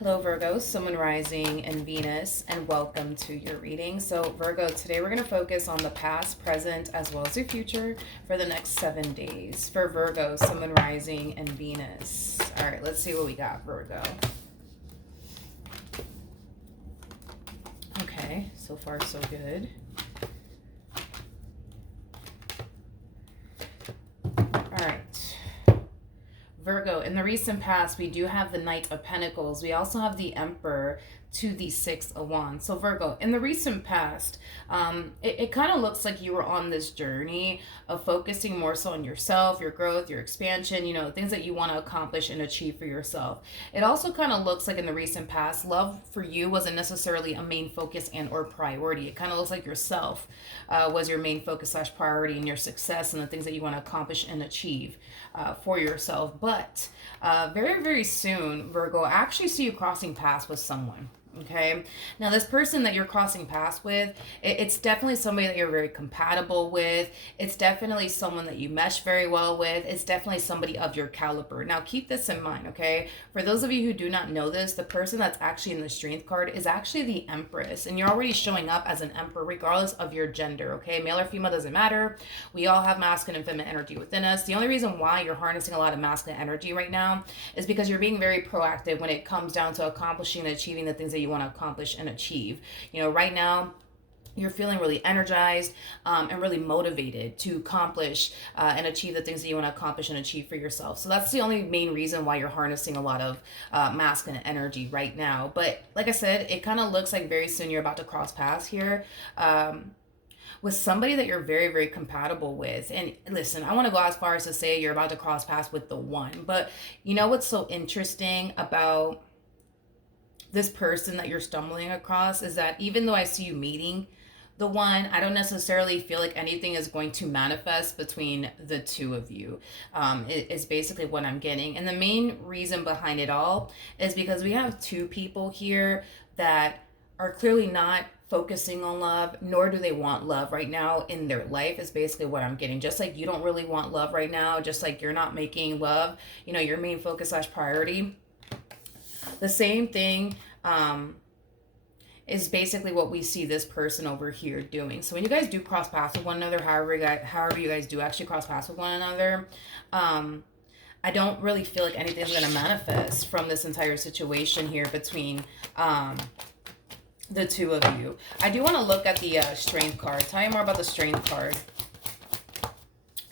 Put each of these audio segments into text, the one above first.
Hello, Virgo, Sun, Moon, Rising, and Venus, and welcome to your reading. So, Virgo, today we're going to focus on the past, present, as well as your future for the next 7 days for Virgo, Sun, Moon, Rising, and Venus. All right, let's see what we got, Virgo. Okay, so far so good. All right. Virgo, in the recent past, we do have the Knight of Pentacles. We also have the Emperor to the Six of Wands. So Virgo, in the recent past, it kind of looks like you were on this journey of focusing more so on yourself, your growth, your expansion, things that you want to accomplish and achieve for yourself. It also kind of looks like in the recent past, love for you wasn't necessarily a main focus and or priority. It kind of looks like yourself was your main focus / priority and your success and the things that you want to accomplish and achieve for yourself. But very, very soon, Virgo, I actually see you crossing paths with someone. Okay, now this person that you're crossing paths with, it's definitely somebody that you're very compatible with. It's definitely someone that you mesh very well with. It's definitely somebody of your caliber. Now keep this in mind, okay? For those of you who do not know this, the person that's actually in the Strength card is actually the Empress, and you're already showing up as an Emperor regardless of your gender, okay? Male or female doesn't matter. We all have masculine and feminine energy within us. The only reason why you're harnessing a lot of masculine energy right now is because you're being very proactive when it comes down to accomplishing and achieving the things that you want to accomplish and achieve. Right now you're feeling really energized and really motivated to accomplish and achieve the things that you want to accomplish and achieve for yourself. So that's the only main reason why you're harnessing a lot of masculine energy right now. But like I said, it kind of looks like very soon you're about to cross paths here. With somebody that you're very, very compatible with. And listen, I want to go as far as to say you're about to cross paths with the one. But you know what's so interesting about this person that you're stumbling across is that even though I see you meeting the one, I don't necessarily feel like anything is going to manifest between the two of you. Is basically what I'm getting. And the main reason behind it all is because we have two people here that are clearly not focusing on love, nor do they want love right now in their life, is basically what I'm getting. Just like you don't really want love right now, just like you're not making love, your main focus / priority. The same thing is basically what we see this person over here doing. So when you guys do cross paths with one another, however you guys do actually cross paths with one another, I don't really feel like anything's going to manifest from this entire situation here between the two of you. I do want to look at the Strength card. Tell me more about the Strength card.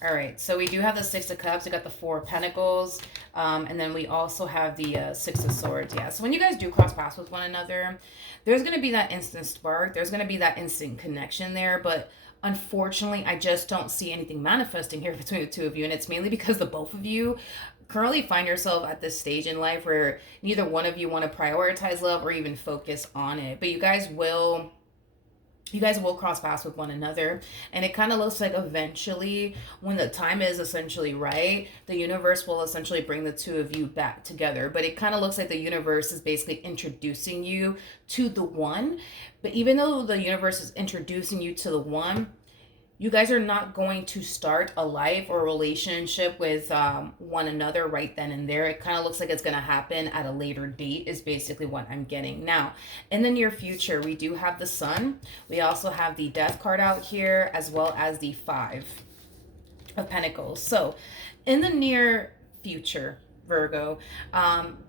All right, so we do have the Six of Cups. We got the Four of Pentacles. And then we also have the Six of Swords. Yeah, so when you guys do cross paths with one another, there's going to be that instant spark. There's going to be that instant connection there. But unfortunately, I just don't see anything manifesting here between the two of you. And it's mainly because the both of you currently find yourself at this stage in life where neither one of you want to prioritize love or even focus on it. But you guys will cross paths with one another, and it kind of looks like eventually when the time is essentially right, the universe will essentially bring the two of you back together. But it kind of looks like the universe is basically introducing you to the one. But even though the universe is introducing you to the one, you guys are not going to start a life or a relationship with one another right then and there. It kind of looks like it's going to happen at a later date is basically what I'm getting. Now, in the near future, we do have the Sun. We also have the Death card out here, as well as the Five of Pentacles. So in the near future, Virgo,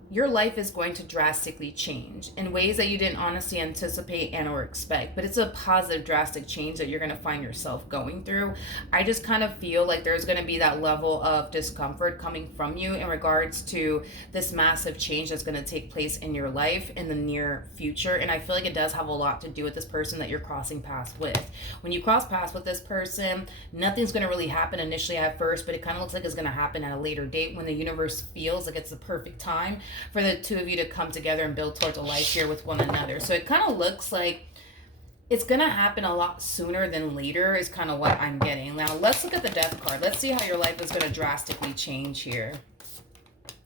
your life is going to drastically change in ways that you didn't honestly anticipate and or expect, but it's a positive drastic change that you're going to find yourself going through. I just kind of feel like there's going to be that level of discomfort coming from you in regards to this massive change that's going to take place in your life in the near future. And I feel like it does have a lot to do with this person that you're crossing paths with. When you cross paths with this person, nothing's going to really happen initially at first, but it kind of looks like it's going to happen at a later date when the universe feels like it's the perfect time for the two of you to come together and build towards a life here with one another. So it kind of looks like it's going to happen a lot sooner than later is kind of what I'm getting. Now, let's look at the Death card. Let's see how your life is going to drastically change here.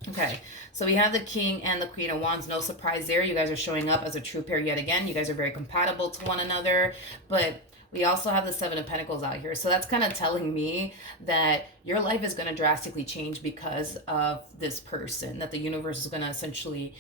Okay, so we have the King and the Queen of Wands. No surprise there. You guys are showing up as a true pair yet again. You guys are very compatible to one another. But we also have the Seven of Pentacles out here. So that's kind of telling me that your life is going to drastically change because of this person, that the universe is going to essentially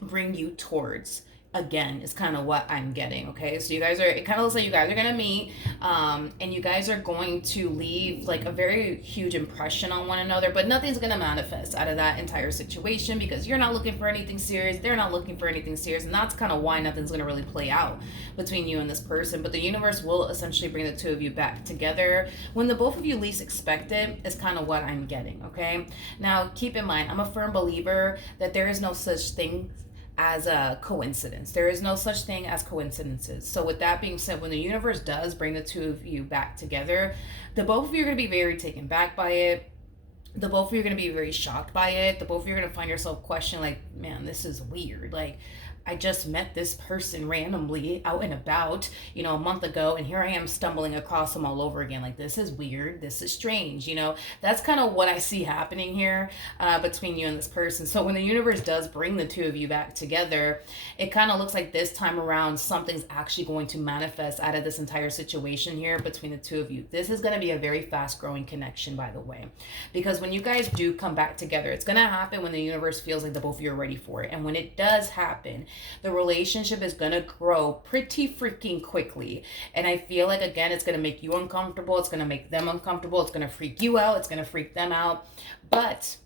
bring you towards. Again, is kind of what I'm getting. Okay, so you guys are, it kind of looks like you guys are gonna meet, and you guys are going to leave like a very huge impression on one another, but nothing's gonna manifest out of that entire situation because you're not looking for anything serious, they're not looking for anything serious, and that's kind of why nothing's gonna really play out between you and this person. But the universe will essentially bring the two of you back together when the both of you least expect it, is kind of what I'm getting. Okay, now keep in mind, I'm a firm believer that there is no such thing as a coincidence. There is no such thing as coincidences. So with that being said, when the universe does bring the two of you back together, the both of you are going to be very taken back by it. The both of you are going to be very shocked by it. The both of you are going to find yourself questioning, like, man, this is weird. Like, I just met this person randomly out and about, a month ago, and here I am stumbling across them all over again. Like, this is weird. This is strange. That's kind of what I see happening here between you and this person. So when the universe does bring the two of you back together, it kind of looks like this time around, something's actually going to manifest out of this entire situation here between the two of you. This is going to be a very fast growing connection, by the way, because when you guys do come back together, it's going to happen when the universe feels like the both of you are ready for it. And when it does happen, the relationship is going to grow pretty freaking quickly. And I feel like, again, it's going to make you uncomfortable. It's going to make them uncomfortable. It's going to freak you out. It's going to freak them out. But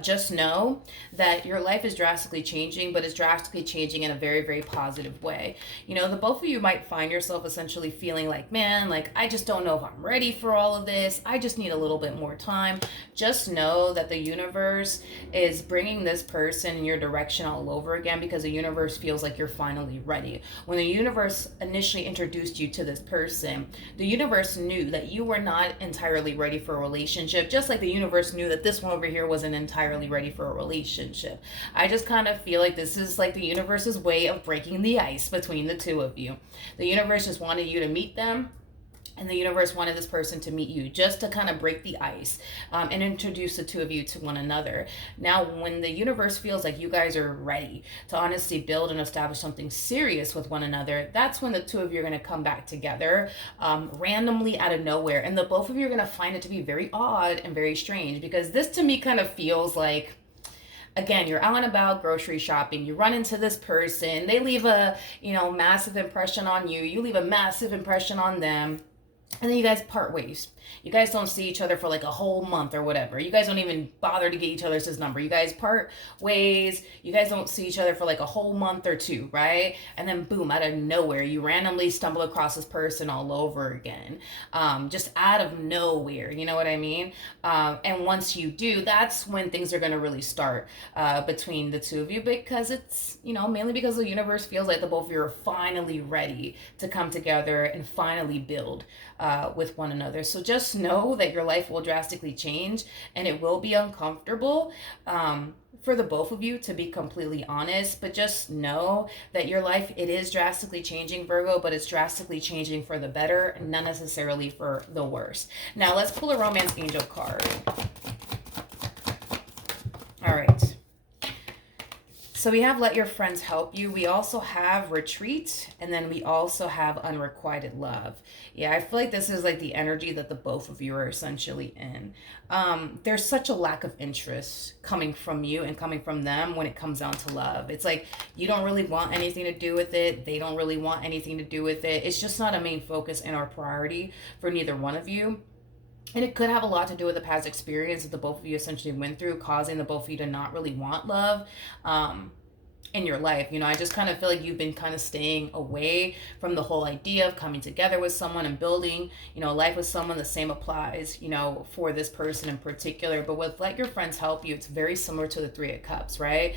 just know that your life is drastically changing, but it's drastically changing in a very, very positive way. The both of you might find yourself essentially feeling like, man, like, I just don't know if I'm ready for all of this. I just need a little bit more time. Just know that the universe is bringing this person in your direction all over again because the universe feels like you're finally ready. When the universe initially introduced you to this person, the universe knew that you were not entirely ready for a relationship, just like the universe knew that this one over here wasn't entirely ready for a relationship. I just kind of feel like this is like the universe's way of breaking the ice between the two of you. The universe just wanted you to meet them, and the universe wanted this person to meet you just to kind of break the ice and introduce the two of you to one another. Now, when the universe feels like you guys are ready to honestly build and establish something serious with one another, that's when the two of you are going to come back together randomly out of nowhere. And the both of you are going to find it to be very odd and very strange, because this to me kind of feels like, again, you're out and about grocery shopping, you run into this person, they leave a massive impression on you, you leave a massive impression on them, and then you guys part ways. You guys don't see each other for like a whole month or whatever. You guys don't even bother to get each other's number. You guys part ways. You guys don't see each other for like a whole month or two, right? And then boom, out of nowhere, you randomly stumble across this person all over again. Just out of nowhere, you know what I mean? And once you do, that's when things are going to really start between the two of you, because it's, mainly because the universe feels like the both of you are finally ready to come together and finally build with one another. So just know that your life will drastically change, and it will be uncomfortable for the both of you, to be completely honest. But just know that your life, it is drastically changing, Virgo, but it's drastically changing for the better, not necessarily for the worse. Now let's pull a romance angel card. All right. So we have let your friends help you. We also have retreat, and then we also have unrequited love. Yeah, I feel like this is like the energy that the both of you are essentially in. There's such a lack of interest coming from you and coming from them when it comes down to love. It's like you don't really want anything to do with it. They don't really want anything to do with it. It's just not a main focus and our priority for neither one of you. And it could have a lot to do with the past experience that the both of you essentially went through, causing the both of you to not really want love in your life. I just kind of feel like you've been kind of staying away from the whole idea of coming together with someone and building, life with someone. The same applies, for this person in particular. But with let your friends help you, it's very similar to the Three of Cups, right?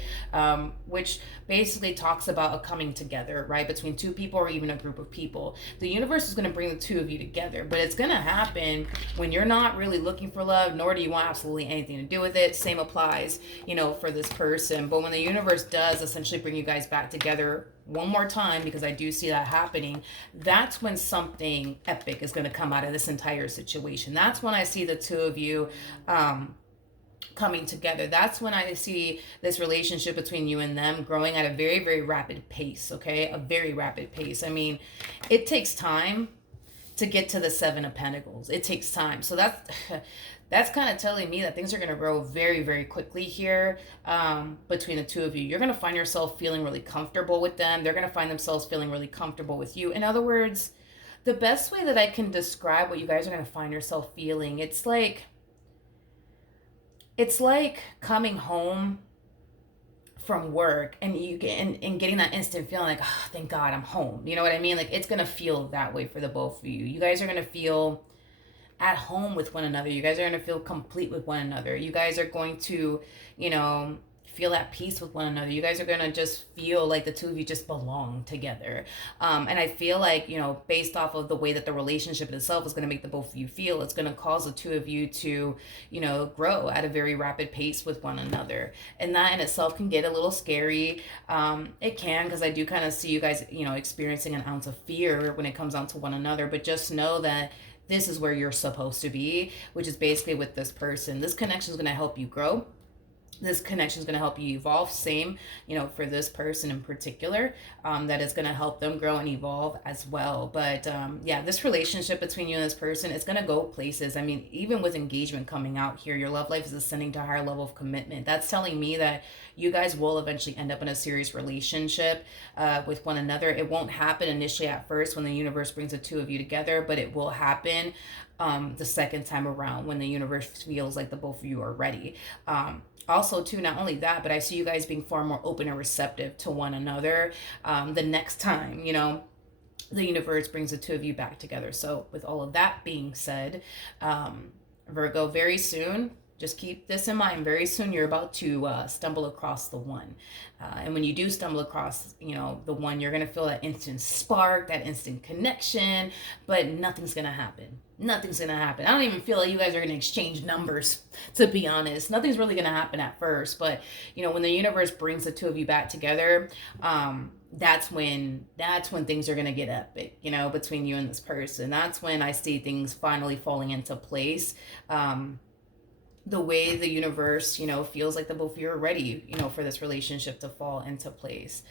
Which basically talks about a coming together, right? Between two people or even a group of people. The universe is going to bring the two of you together, but it's going to happen when you're not really looking for love, nor do you want absolutely anything to do with it. Same applies, for this person. But when the universe does essentially bring you guys back together one more time, because I do see that happening, that's when something epic is going to come out of this entire situation. That's when I see the two of you coming together. That's when I see this relationship between you and them growing at a very, very rapid pace, okay? A very rapid pace. I mean, it takes time to get to the Seven of Pentacles. It takes time. So that's kind of telling me that things are going to grow very, very quickly here, between the two of you. You're going to find yourself feeling really comfortable with them. They're going to find themselves feeling really comfortable with you. In other words, the best way that I can describe what you guys are going to find yourself feeling, it's like coming home from work and you get and getting that instant feeling like, oh, thank God I'm home. You know what I mean? Like, it's gonna feel that way for the both of you. You guys are gonna feel at home with one another. You guys are going to feel complete with one another. You guys are going to, you know, feel at peace with one another. You guys are going to just feel like the two of you just belong together. And I feel like, you know, based off of the way that the relationship itself is going to make the both of you feel, it's going to cause the two of you to, you know, grow at a very rapid pace with one another. And that in itself can get a little scary. It can, because I do kind of see you guys, you know, experiencing an ounce of fear when it comes down to one another. But just know that this is where you're supposed to be, which is basically with this person. This connection is going to help you grow. This connection is going to help you evolve. Same, you know, for this person in particular, that is going to help them grow and evolve as well. But yeah, this relationship between you and this person, it's going to go places. I mean, even with engagement coming out here, your love life is ascending to a higher level of commitment. That's telling me that you guys will eventually end up in a serious relationship with one another. It won't happen initially at first when the universe brings the two of you together, but it will happen the second time around when the universe feels like the both of you are ready. Also, too, not only that, but I see you guys being far more open and receptive to one another the next time, you know, the universe brings the two of you back together. So with all of that being said, Virgo, very soon, just keep this in mind, very soon you're about to stumble across the one. And when you do stumble across, you know, the one, you're going to feel that instant spark, that instant connection, but nothing's going to happen. Nothing's going to happen. I don't even feel like you guys are going to exchange numbers, to be honest. Nothing's really going to happen at first. But, you know, when the universe brings the two of you back together, that's when things are going to get epic, you know, between you and this person. That's when I see things finally falling into place. The way the universe, you know, feels like the both of you are ready, you know, for this relationship to fall into place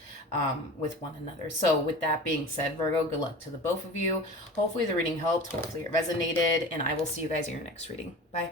with one another. So with that being said, Virgo, good luck to the both of you. Hopefully the reading helped. Hopefully it resonated. And I will see you guys in your next reading. Bye.